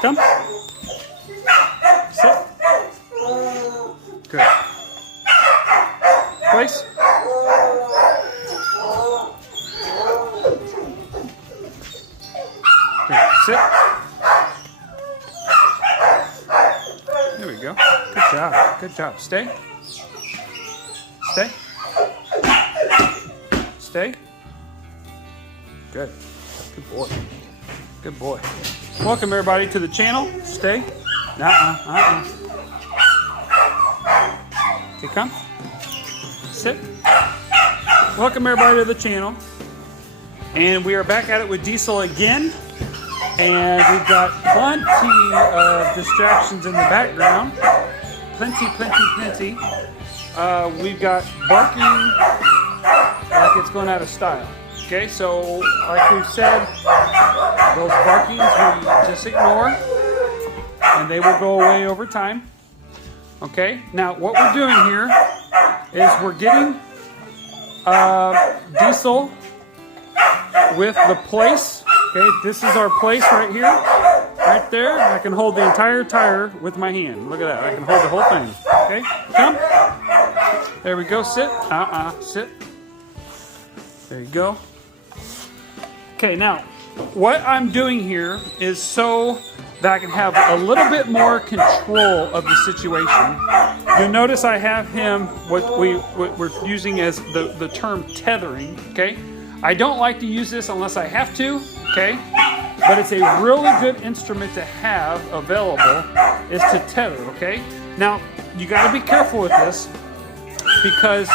Come. Sit. Good. Place. Okay. Sit. There we go. Good job. Good job. Stay. Stay. Stay. Good. Good boy. Good boy. Welcome everybody to the channel. Stay. Okay, come. Sit. Welcome everybody to the channel. And we are back at it with Diesel again. And we've got plenty of distractions in the background. Plenty. We've got barking like it's going out of style. Okay, so like we've said, those barkings we just ignore and they will go away over time. Okay, now what we're doing here is we're getting Diesel with the place. Okay, this is our place right here, right there. I can hold the entire tire with my hand. Look at that, I can hold the whole thing. Okay, come. There we go, sit. Sit. There you go. Okay, now, what I'm doing here is so that I can have a little bit more control of the situation. You'll notice I have him, what we're using as the term tethering, okay? I don't like to use this unless I have to, okay? But it's a really good instrument to have available is to tether, okay? Now, you gotta be careful with this because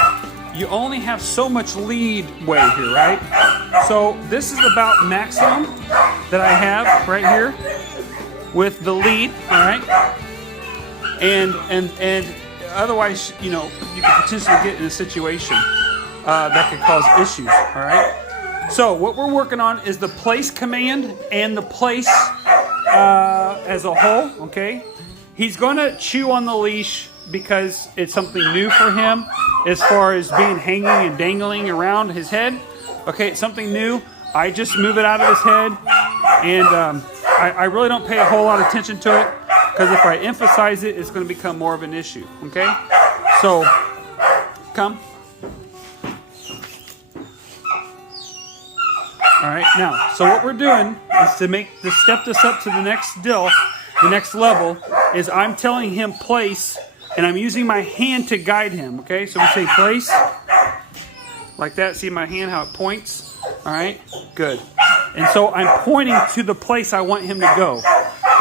you only have so much lead way here, right? So this is about maximum that I have right here with the lead, all right? And otherwise, you know, you could potentially get in a situation that could cause issues, all right? So what we're working on is the place command and the place as a whole, okay? He's gonna chew on the leash because it's something new for him as far as being hanging and dangling around his head. Okay, it's something new. I just move it out of his head, and I really don't pay a whole lot of attention to it because if I emphasize it, it's going to become more of an issue. Okay, so come. All right, now, so what we're doing is to step this up to the next level is I'm telling him place, and I'm using my hand to guide him. Okay, so we say place. Like that, see my hand, how it points? All right, good. And so I'm pointing to the place I want him to go.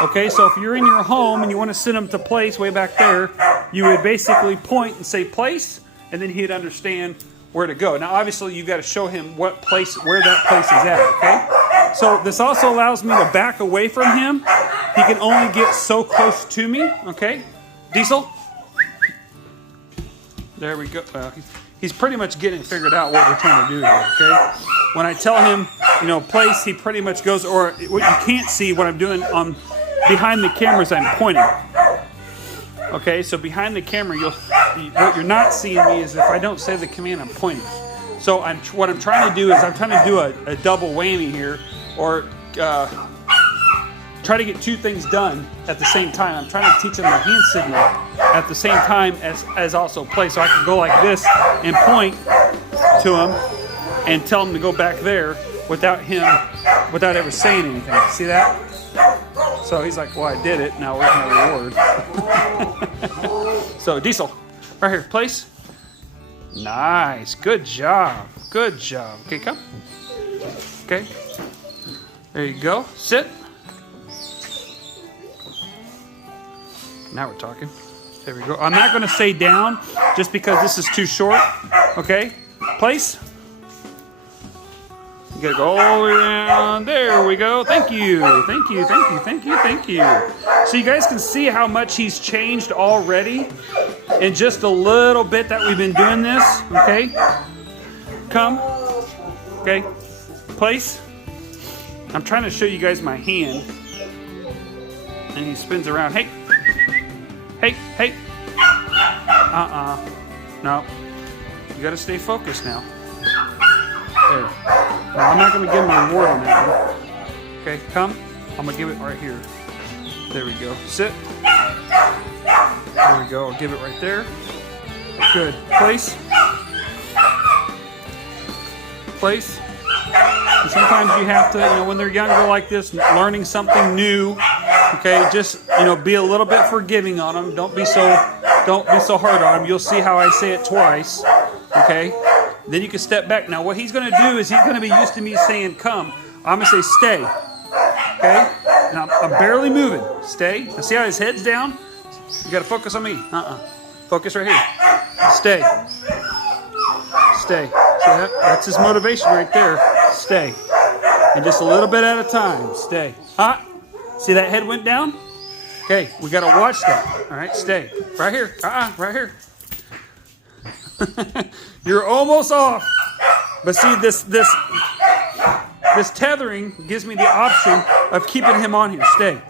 Okay, so if you're in your home and you want to send him to place way back there, you would basically point and say place, and then he'd understand where to go. Now, obviously, you've got to show him where that place is at, okay? So this also allows me to back away from him. He can only get so close to me, okay? Diesel? There we go. He's pretty much getting figured out what we're trying to do here, okay? When I tell him, you know, place, he pretty much goes, or what you can't see what I'm doing on behind the camera is I'm pointing. Okay, so behind the camera, what you're not seeing me is if I don't say the command, I'm pointing. So what I'm trying to do is I'm trying to do a double whammy here, or try to get two things done at the same time. I'm trying to teach him the hand signal at the same time as also play. So I can go like this and point to him and tell him to go back there without ever saying anything. See that? So he's like, well, I did it. Now where's my reward? So Diesel, right here, place. Nice. Good job. Good job. Okay, come. Okay. There you go. Sit. Now we're talking. There we go. I'm not going to say down just because this is too short. Okay. Place. You got to go all the way around. There we go. Thank you. Thank you. Thank you. Thank you. Thank you. So you guys can see how much he's changed already in just a little bit that we've been doing this. Okay. Come. Okay. Place. I'm trying to show you guys my hand. And he spins around. Hey. Hey, hey. No. You gotta stay focused now. There. Now I'm not gonna give him a reward on that one. Okay, come. I'm gonna give it right here. There we go. Sit. There we go. I'll give it right there. Good. Place. Place. And sometimes you have to, when they're younger like this, learning something new, okay, just, be a little bit forgiving on them. Don't be so hard on them. You'll see how I say it twice, okay? Then you can step back. Now what he's going to do is he's going to be used to me saying come. I'm going to say stay, okay? Now I'm barely moving. Stay. Now see how his head's down? You got to focus on me. Focus right here. Stay. Stay. See that? That's his motivation right there. Stay. And just a little bit at a time. Stay. Hot. See that head went down? Okay, we got to watch that. All right, stay. Right here. Right here. You're almost off. But see, this tethering gives me the option of keeping him on here. Stay.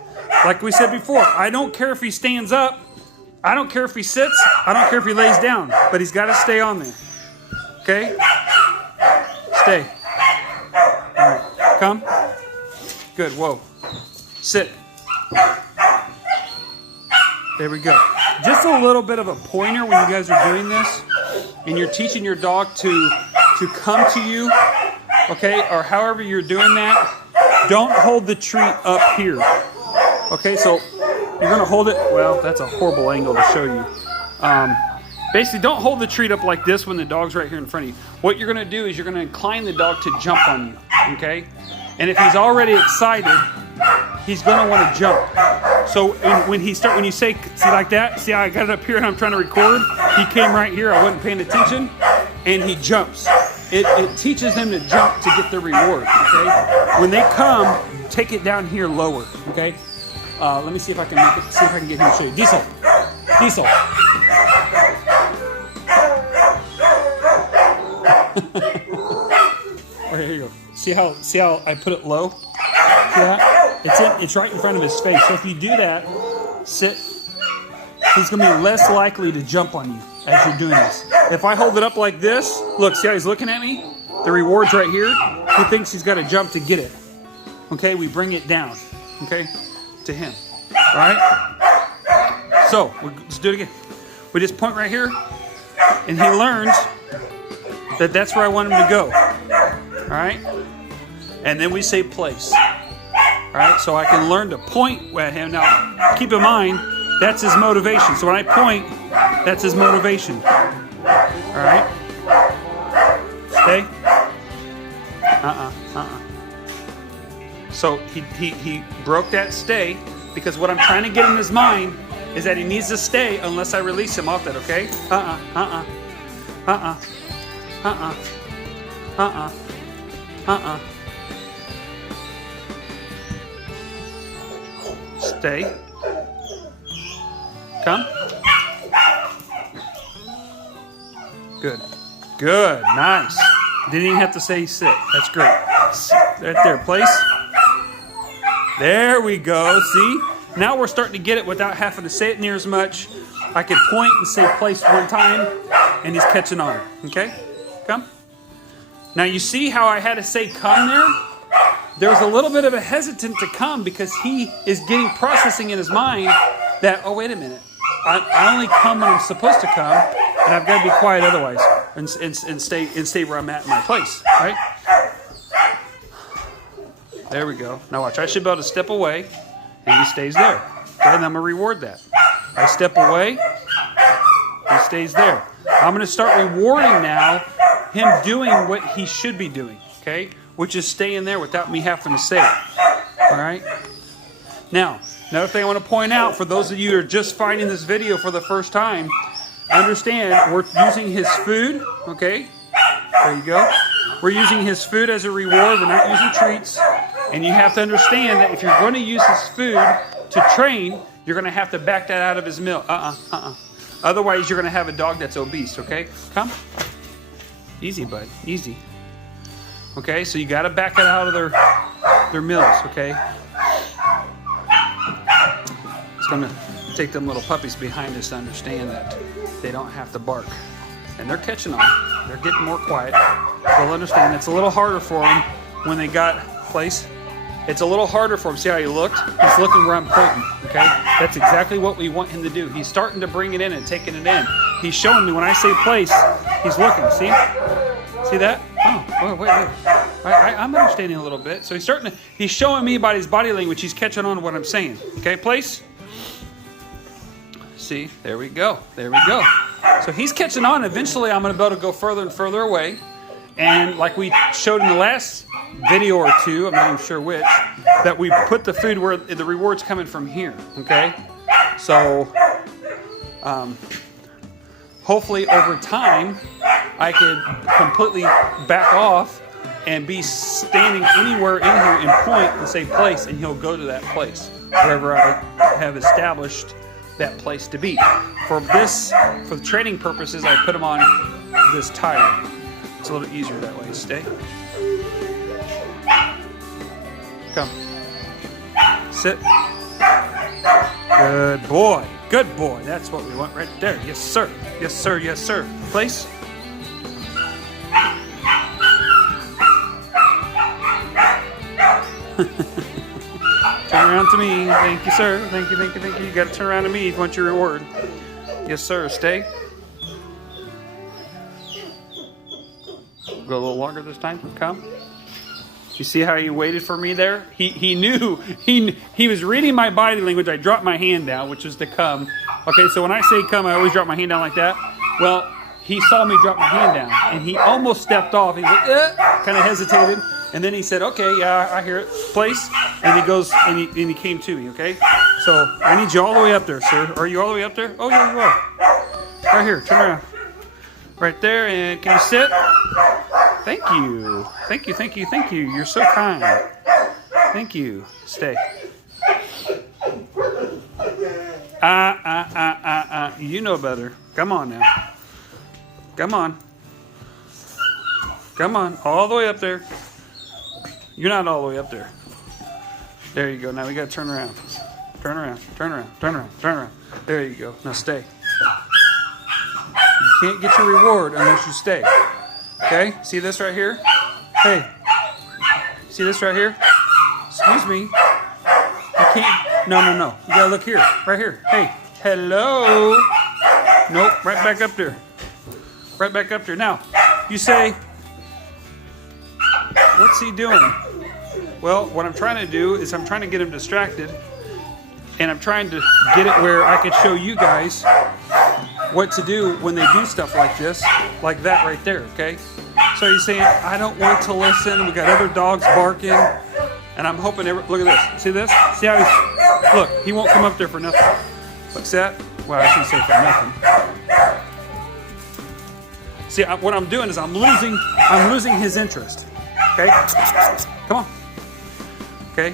Like we said before, I don't care if he stands up. I don't care if he sits. I don't care if he lays down. But he's got to stay on there. Okay? Stay. All right. Come. Good. Whoa. Sit. There we go. Just a little bit of a pointer when you guys are doing this and you're teaching your dog to come to you, okay, or however you're doing that. Don't hold the treat up here. Okay, so you're going to hold it. Well, that's a horrible angle to show you. Basically, don't hold the treat up like this when the dog's right here in front of you. What you're going to do is you're going to incline the dog to jump on you, okay? And if he's already excited, he's going to want to jump. So when you say, see like that, see how I got it up here and I'm trying to record? He came right here, I wasn't paying attention, and he jumps. It teaches them to jump to get the reward, okay? When they come, take it down here lower, okay? Let me see if I can make it, see if I can get him to show you. Diesel. Diesel. Oh, here you go. See how I put it low? See that? It's right in front of his face. So if you do that, sit, he's going to be less likely to jump on you as you're doing this. If I hold it up like this, look, see how he's looking at me? The reward's right here. He thinks he's got to jump to get it. Okay, we bring it down, okay, to him. All right? So, let's do it again. We just point right here, and he learns that that's where I want him to go. All right? And then we say place. All right? So I can learn to point at him. Now, keep in mind, that's his motivation. So when I point, that's his motivation. All right? Stay. So he broke that stay because what I'm trying to get in his mind is that he needs to stay unless I release him off that, okay? Stay. Come. Good. Good. Nice. Didn't even have to say sit. That's great. Right there. Place. There we go. See? Now we're starting to get it without having to say it near as much. I can point and say place one time, and he's catching on. Okay? Come. Now you see how I had to say come there? There was a little bit of a hesitant to come because he is getting processing in his mind that, oh, wait a minute. I only come when I'm supposed to come, and I've got to be quiet otherwise and stay where I'm at in my place, right? There we go. Now watch. I should be able to step away, and he stays there. Okay, and I'm going to reward that. I step away, he stays there. I'm going to start rewarding now him doing what he should be doing, okay? Which is staying there without me having to say it, all right? Now, another thing I want to point out, for those of you who are just finding this video for the first time, understand we're using his food, okay? There you go. We're using his food as a reward. We're not using treats. And you have to understand that if you're going to use his food to train, you're going to have to back that out of his meal. Otherwise, you're going to have a dog that's obese, okay? Come. Easy, bud. Easy. Okay, so you got to back it out of their meals, okay? It's going to take them little puppies behind us to understand that they don't have to bark. And they're catching on. They're getting more quiet. They'll understand it's a little harder for them when they got place. It's a little harder for him. See how he looked? He's looking where I'm pointing, okay? That's exactly what we want him to do. He's starting to bring it in and taking it in. He's showing me when I say place, he's looking, see? See that? Oh, wait. I'm understanding a little bit. So he's showing me by his body language, he's catching on to what I'm saying. Okay, place. See, there we go. So he's catching on. Eventually, I'm going to be able to go further and further away. And like we showed in the last video or two, I'm not even sure which, that we put the food where the reward's coming from here, okay? So, hopefully over time, I could completely back off and be standing anywhere in here and point and say place, and he'll go to that place, wherever I have established that place to be. For the training purposes, I put him on this tire. It's a little easier that way. Stay. Come. Sit. Good boy. Good boy. That's what we want right there. Yes, sir. Yes, sir. Yes, sir. Place. Turn around to me. Thank you, sir. Thank you. You got to turn around to me if you want your reward. Yes, sir. Stay. Go a little longer this time. Come. You see how he waited for me there? He knew. He was reading my body language. I dropped my hand down, which is to come. Okay, so when I say come, I always drop my hand down like that. Well, he saw me drop my hand down, and he almost stepped off. He was like, kind of hesitated, and then he said, okay, yeah, I hear it. Place. And he goes, and he came to me, okay? So I need you all the way up there, sir. Are you all the way up there? Oh, yeah, you are. Right here. Turn around. Right there, and can you sit? Thank you. Thank you. You're so kind. Thank you. Stay. You know better. Come on now. Come on. All the way up there. You're not all the way up there. There you go. Now we got to turn around. Turn around. There you go. Now stay. You can't get your reward unless you stay. Okay? See this right here? Hey. See this right here? Excuse me. You can't. No. You gotta look here. Right here. Hey. Hello. Nope. Right back up there. Now, you say, what's he doing? Well, what I'm trying to do is I'm trying to get him distracted. And I'm trying to get it where I can show you guys what to do when they do stuff like this, like that right there, okay? So he's saying, I don't want to listen. We got other dogs barking. And I'm hoping, look at this. See this? See how he's, look, he won't come up there for nothing. What's that? Well, I shouldn't say for nothing. See, what I'm doing is I'm losing his interest. Okay? Come on. Okay?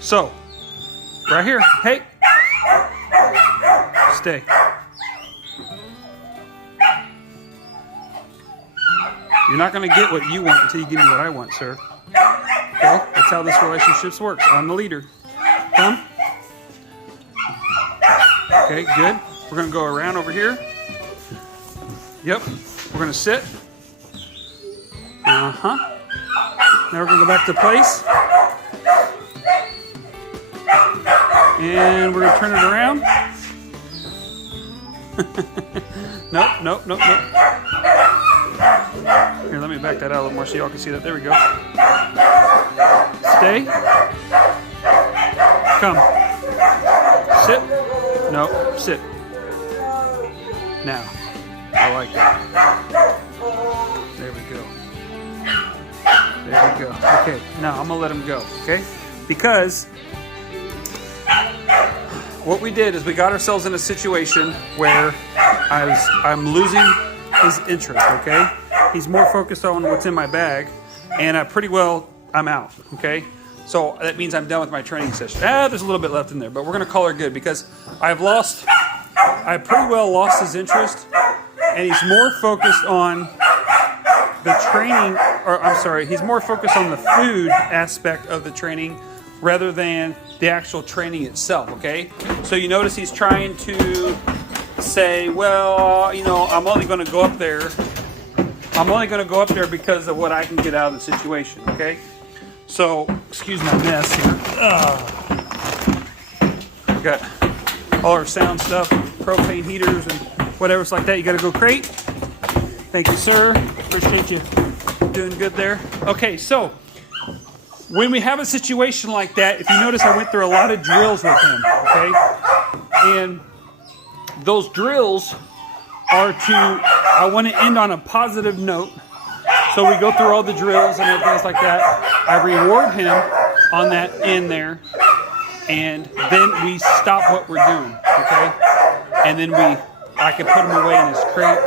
So, right here. Hey. Stay. You're not going to get what you want until you give me what I want, sir. Okay? That's how this relationship works. I'm the leader. Come. Okay, good. We're going to go around over here. Yep. We're going to sit. Uh-huh. Now we're going to go back to place. And we're going to turn it around. Nope. Here, let me back that out a little more so y'all can see that. There we go. Stay. Come. Sit. No, sit. Now. I like that. There we go. Okay, now I'm going to let him go, okay? Because what we did is we got ourselves in a situation where I'm losing his interest, okay? He's more focused on what's in my bag, and I'm out, okay? So that means I'm done with my training session. There's a little bit left in there, but we're going to call her good because I pretty well lost his interest, and he's more focused on the training, he's more focused on the food aspect of the training rather than the actual training itself, okay? So you notice he's trying to say, well, I'm only going to go up there because of what I can get out of the situation, okay? So, excuse my mess here. We got all our sound stuff, propane heaters and whatever's like that. You gotta go crate. Thank you, sir. Appreciate you doing good there. Okay, so when we have a situation like that, if you notice, I went through a lot of drills with him, okay? And those drills are I want to end on a positive note. So we go through all the drills and everything like that. I reward him on that end there. And then we stop what we're doing, okay? And then I can put him away in his crate.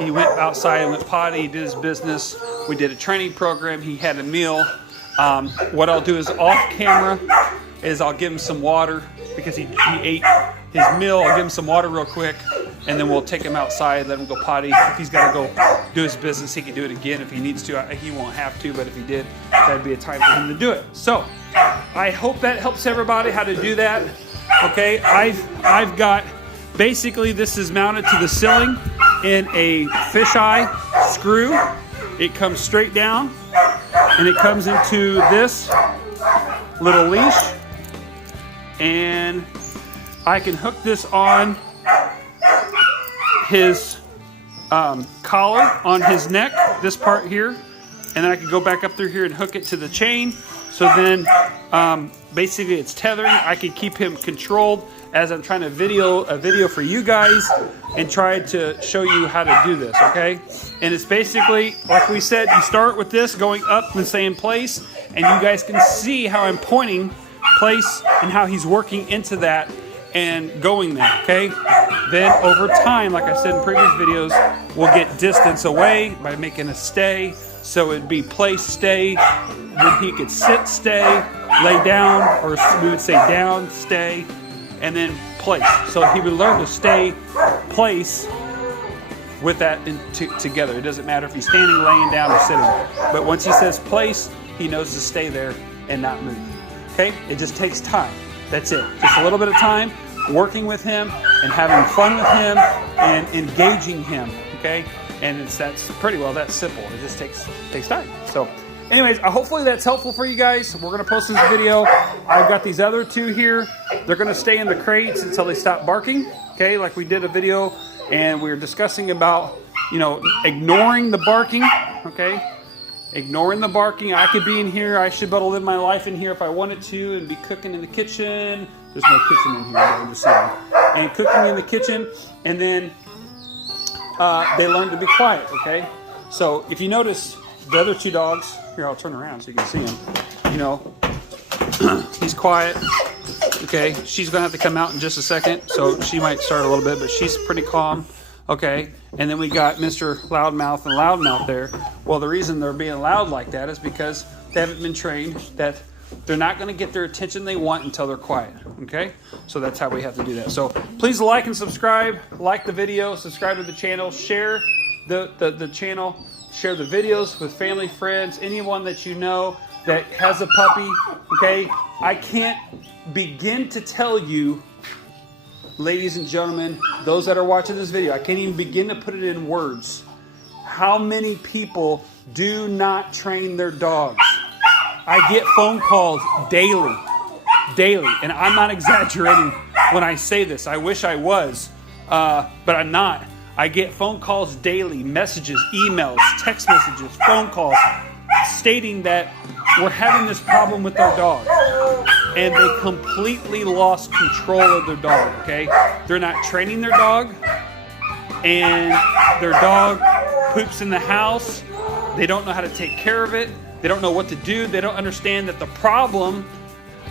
He went outside and went potty, he did his business. We did a training program, he had a meal. What I'll do is off camera is I'll give him some water because he ate his meal. I'll give him some water real quick and then we'll take him outside, let him go potty. If he's got to go do his business, he can do it again if he needs to. He won't have to, but if he did, that'd be a time for him to do it. So I hope that helps everybody how to do that. Okay, I've got, basically this is mounted to the ceiling in a fisheye screw. It comes straight down and it comes into this little leash, and I can hook this on his collar on his neck, this part here, and then I can go back up through here and hook it to the chain. So then basically it's tethering. I can keep him controlled as I'm trying to video a video for you guys and try to show you how to do this, okay? And it's basically, like we said, you start with this going up and stay in place, and you guys can see how I'm pointing place and how he's working into that and going there, okay? Then over time, like I said in previous videos, we'll get distance away by making a stay. So it'd be place, stay, then he could sit, stay, lay down, or we would say down, stay, and then place. So he would learn to stay, place with that together. It doesn't matter if he's standing, laying down, or sitting. But once he says place, he knows to stay there and not move. Okay? It just takes time. That's it. Just a little bit of time working with him and having fun with him and engaging him. Okay? And that's pretty well that simple. It just takes time. So anyways, hopefully that's helpful for you guys. We're going to post this video. I've got these other two here. They're going to stay in the crates until they stop barking. Okay, like we did a video and we were discussing about, ignoring the barking. Okay, ignoring the barking. I could be in here. I should be able to live my life in here if I wanted to and be cooking in the kitchen. There's no kitchen in here, but I'm just saying. And cooking in the kitchen, and then they learn to be quiet, okay? So if you notice the other two dogs, here I'll turn around so you can see him. He's quiet, okay? She's gonna have to come out in just a second, so she might start a little bit, but she's pretty calm, okay? And then we got Mr. Loudmouth and Loudmouth there. Well, the reason they're being loud like that is because they haven't been trained that they're not going to get their attention they want until they're quiet, okay? So that's how we have to do that. So please like and subscribe, like the video, subscribe to the channel, share the channel, share the videos with family, friends, anyone that you know that has a puppy, okay? I can't begin to tell you, ladies and gentlemen, those that are watching this video, I can't even begin to put it in words, how many people do not train their dogs. I get phone calls daily, and I'm not exaggerating when I say this. I wish I was, but I'm not. I get phone calls daily, messages, emails, text messages, phone calls, stating that we're having this problem with their dog, and they completely lost control of their dog, okay? They're not training their dog, and their dog poops in the house. They don't know how to take care of it. They don't know what to do. They don't understand that the problem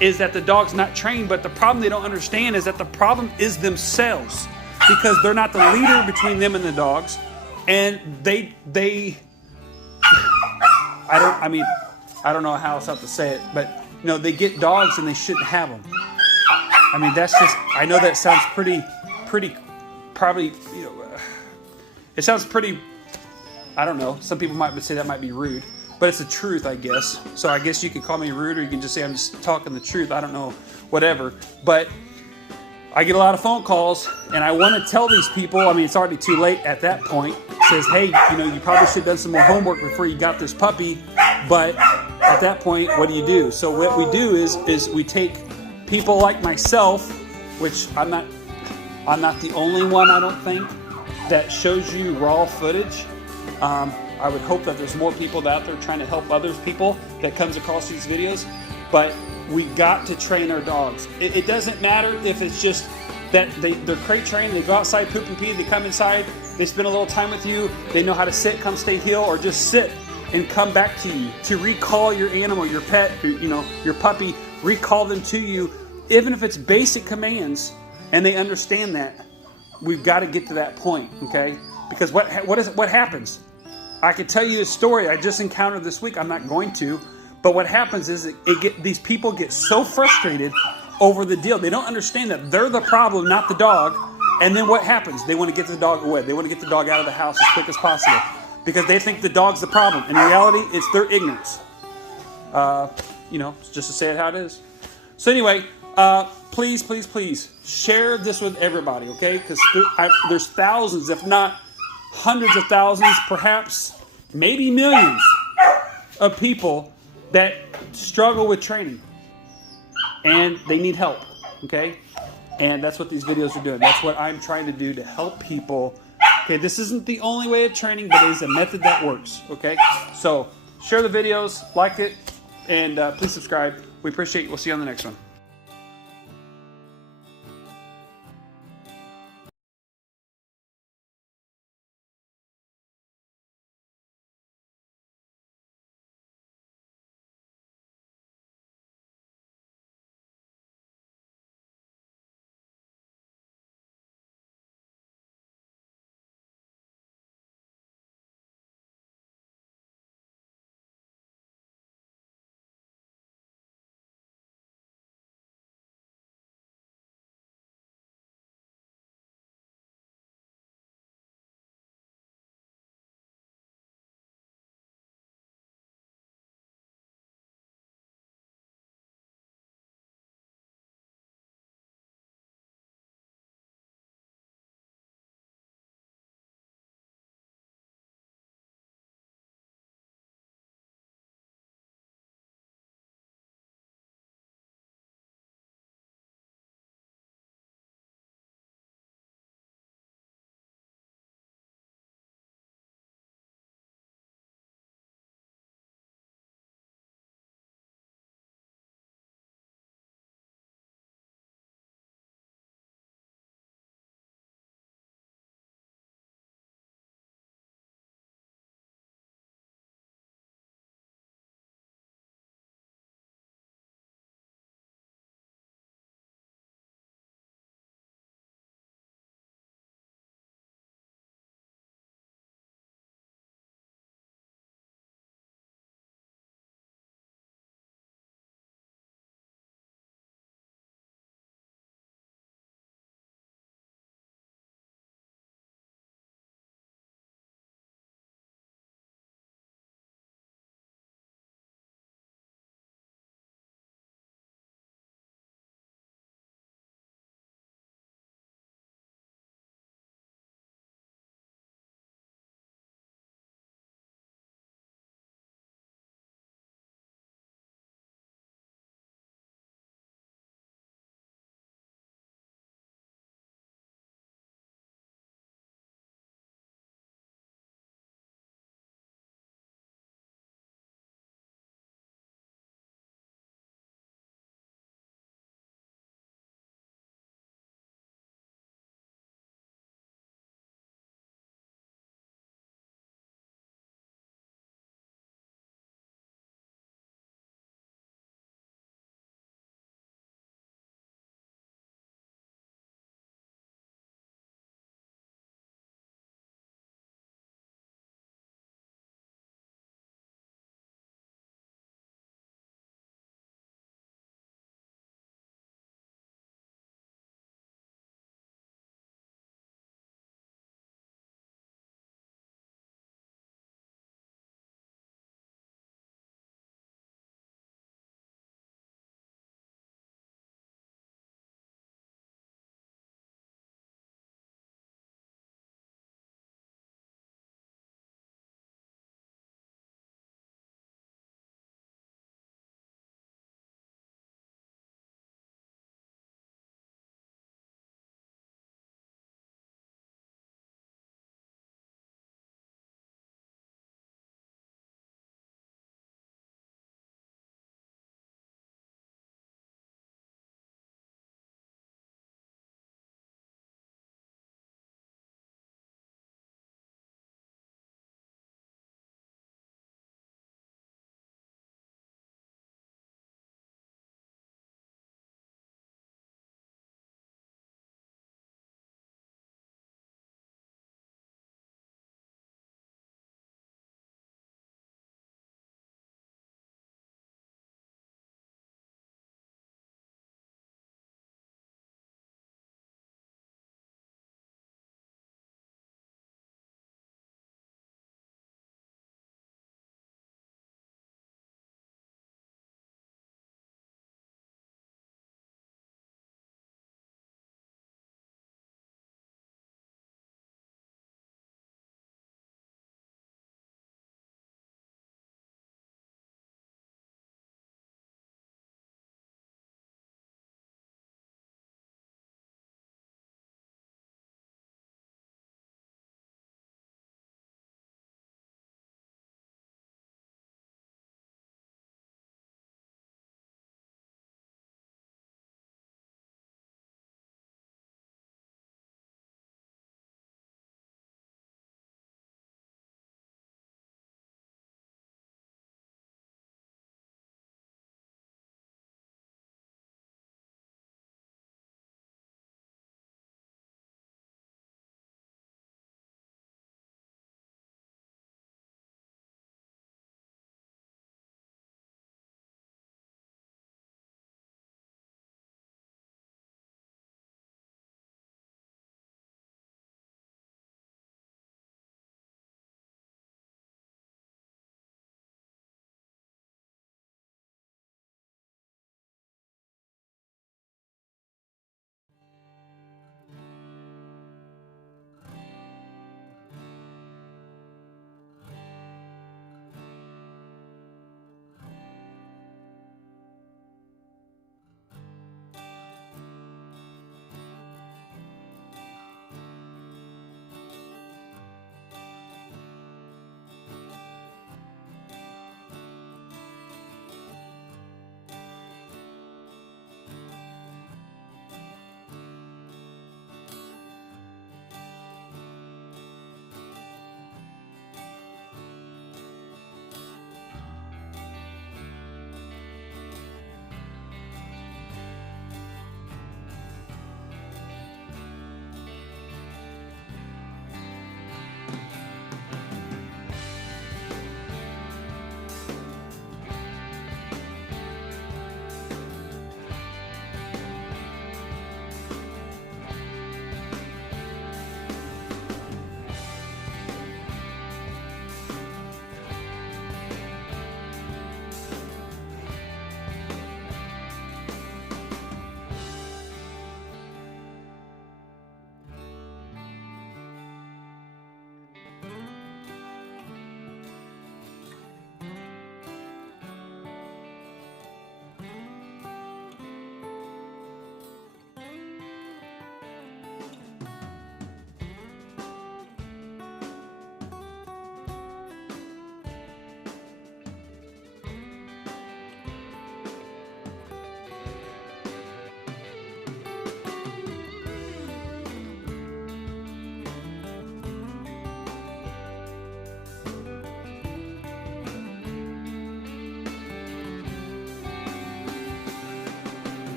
is that the dog's not trained, but the problem they don't understand is that the problem is themselves, because they're not the leader between them and the dogs. And I don't know how else to say it, but they get dogs and they shouldn't have them. I mean, that's just, I know that sounds pretty, probably, it sounds pretty, I don't know. Some people might say that might be rude. But it's the truth, I guess. So I guess you can call me rude, or you can just say I'm just talking the truth. I don't know, whatever. But I get a lot of phone calls, and I want to tell these people, I mean, it's already too late at that point. It says, hey, you probably should have done some more homework before you got this puppy. But at at that point, what do? So what we do is we take people like myself, which I'm not the only one, I don't think, that shows you raw footage. I would hope that there's more people out there trying to help others people that comes across these videos. But we got to train our dogs. It doesn't matter if it's just that they're crate trained, they go outside, poop and pee, they come inside, they spend a little time with you, they know how to sit, come stay heel, or just sit and come back to you. To recall your animal, your pet, your puppy, recall them to you, even if it's basic commands, and they understand that. We've got to get to that point, okay? Because what happens? I could tell you a story I just encountered this week. I'm not going to, but what happens is these people get so frustrated over the deal. They don't understand that they're the problem, not the dog. And then what happens? They want to get the dog away. They want to get the dog out of the house as quick as possible because they think the dog's the problem. In reality, it's their ignorance. Just to say it how it is. So anyway, please, please, please share this with everybody, okay? Because there's thousands, if not hundreds of thousands, perhaps maybe millions of people that struggle with training and they need help, okay? And that's what these videos are doing. That's what I'm trying to do to help people. Okay, this isn't the only way of training, but it is a method that works, okay? So share the videos, like it, and please subscribe. We appreciate it. We'll see you on the next one.